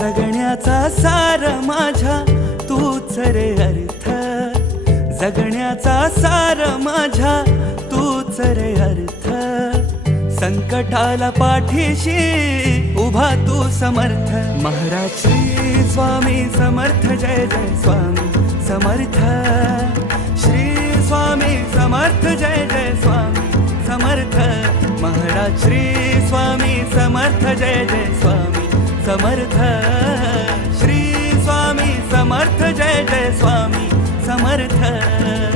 जगण्याचा सार माझ्या तूच रे अर्थ, जगण्याचा सार माझ्या तूच रे अर्थ. संकटाला पाठीशी उभा तू समर्थ. महाराज श्री स्वामी समर्थ, जय जय स्वामी समर्थ. श्री स्वामी समर्थ, जय जय स्वामी समर्थ. महाराज श्री स्वामी समर्थ, जय जय स्वामी समर्थ. श्री स्वामी समर्थ, जय जय स्वामी समर्थ.